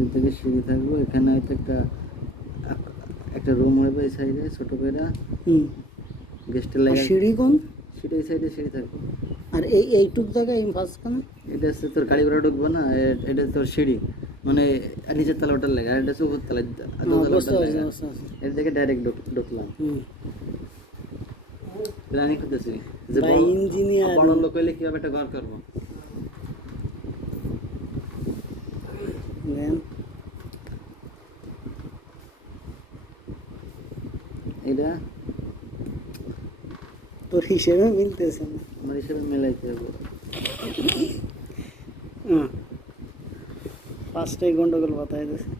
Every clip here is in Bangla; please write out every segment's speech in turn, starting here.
এখান থেকে সিঁড়ি থাকব এখানে হয়তো একটা একটা রুম হবে এই সাইডে ছোট করে হুম। গেস্টের লাগে সিঁড়ি কোন? সিঁড়ি এই সাইডে সিঁড়ি থাকবে। আর এই এইটুক জায়গায় এই মাঝখানে? এটা হচ্ছে তোর গাড়ি ঘোড়া ঢুকবো না এটা তোর সিঁড়ি। মানে নিচের তলা ওটার লাগে আর এটা হচ্ছে উপর তলা হ্যাঁ, এর থেকে ডাইরেক্ট ঢুকলাম। প্ল্যানিং করতেছি যে বড় লোক হইলে কীভাবে একটা ঘর করব? দেন এটা তোর হিসেবে মিলতেছে না আমার হিসেবে মেলাইতে হবে হুম পাঁচটাই গন্ডগোল বাতায় দিছে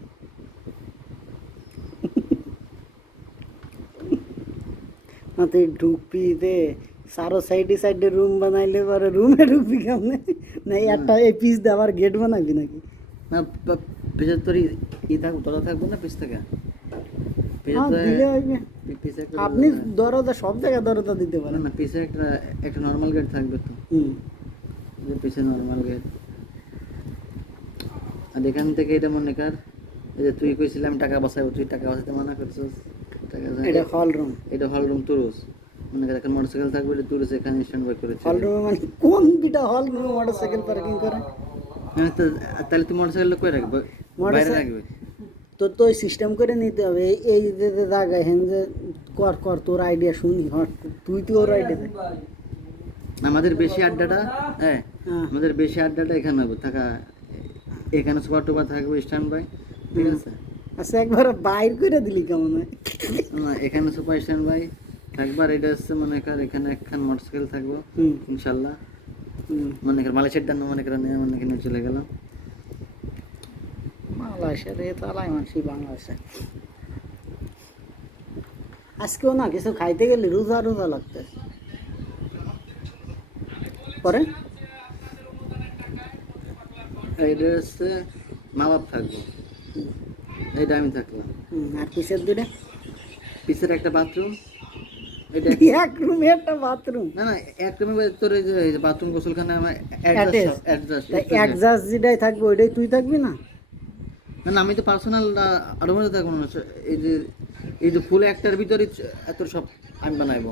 না তুই ঢুকবি দে সারো সাইডে সাইডে রুম বানাইলে পরে রুমে ঢুকবি কেমনে না এই একটা এই পিস দিয়ে আবার গেট বানাবি নাকি না পা- তোর ই- থাকব না থেকে? পিছের হ্যাঁ, আপনি সব জায়গায় দিতে পারেন। না পিছে একটা একটা নর্মাল গেট থাকবে তো। হুম। পিছে নর্মাল গেট আর এখান থেকে এটা মনে কর এই যে তুই কইছিলাম টাকা বাঁচাবো তুই টাকা বাঁচাতে মানা করছিস। টাকা এটা হল রুম এটা হল রুম তুরুস। মনে কর এখন মোটরসাইকেল থাকবে এটা তুরুস এখানে স্ট্যান্ড বাই করেছে। হল রুমে মানে কোন হল রুমে মোটরসাইকেল পার্কিং করে? হ্যাঁ তাহলে তুই মোটরসাইকেল কই রাখবে? বাইরে রাখবে? তো তো সিস্টেম করে নিতে হবে। এই যে যে জায়গায় হেন যে কর কর তোর আইডিয়া শুনি হট তুই তুই ওর আইডিয়া আমাদের বেশি আড্ডাটা হ্যাঁ হ্যাঁ। আমাদের বেশি আড্ডাটা এখানে হবে থাকা এখানে সুপার টুপার থাকবে স্ট্যান্ড বাই ঠিক আছে? আচ্ছা একবার বাইর করে দিলি কেমন হয়? না এখানে সুপার স্ট্যান্ড বাই থাকবে আর এটা হচ্ছে মনে কর এখানে একখান মোটরসাইকেল থাকব ইনশাল্লাহ। মনে কর মালয়েশিয়ার ডান মনে করে নিয়ে মনে এখানে চলে গেলাম। এ তালাই মানসি বাংলাদেশে। আজকেও না কিছু খাইতে গেলে রোজা রোজা লাগতে পরে? এটা হচ্ছে মা বাপ থাকব এটা আমি থাকলাম। আর কিসের দূরে পিছের একটা বাথরুম এক রুমে একটা বাথরুম। না না এক রুমে তোর এই যে বাথরুম গোসলখানে আমার। অ্যাডজাস্ট যেটাই থাকবে ওইটাই তুই থাকবি না? না আমি তো পার্সোনাল আরও মধ্যে থাকব না এই যে এই যে ফুল একটার ভিতরে এত সব আমি বানাইবো।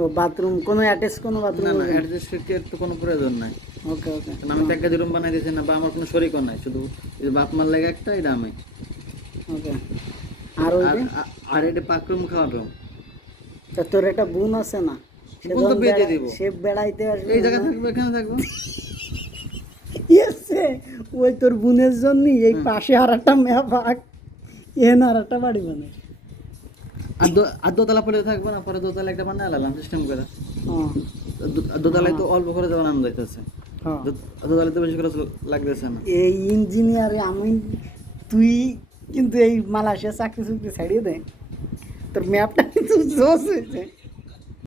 ও বাথরুম কোনো অ্যাটাচ কোনো বাথরুম না না অ্যাডজাস্টের তো কোনো প্রয়োজন নাই। ওকে ওকে। আমি তো একটা রুম বানাই দিয়েছি না বা আমার কোনো শরিকও নাই শুধু এই যে বাপ মার লাগে একটা এটা আমি। ওকে। আর ওই আর এটা পাকরুম খাওয়ার room। তা তোর একটা বোন আছে না? সে বেড়াইতে আসবে এই জায়গায় থাকব এখানে থাকব। এসে ওই তোর বোনের জন্য এই পাশে আর একটা মেয়া পাক এন আর একটা বাড়ি বানায়। আর দোতলা পরে থাকব না পরে দোতলা একটা বানাই আলাম সিস্টেম করে। হ্যাঁ। দোতলায় তো অল্প করে বানানো যাইতেছে হ্যাঁ। দোতলায় তো বেশি করে লাগতেছে না। এই ইঞ্জিনিয়ারে আমি তুই কিন্তু এই মালয়েশিয়া চাকরি চুকরি ছাড়িয়ে দে। তোর ম্যাপটা 你知道是谁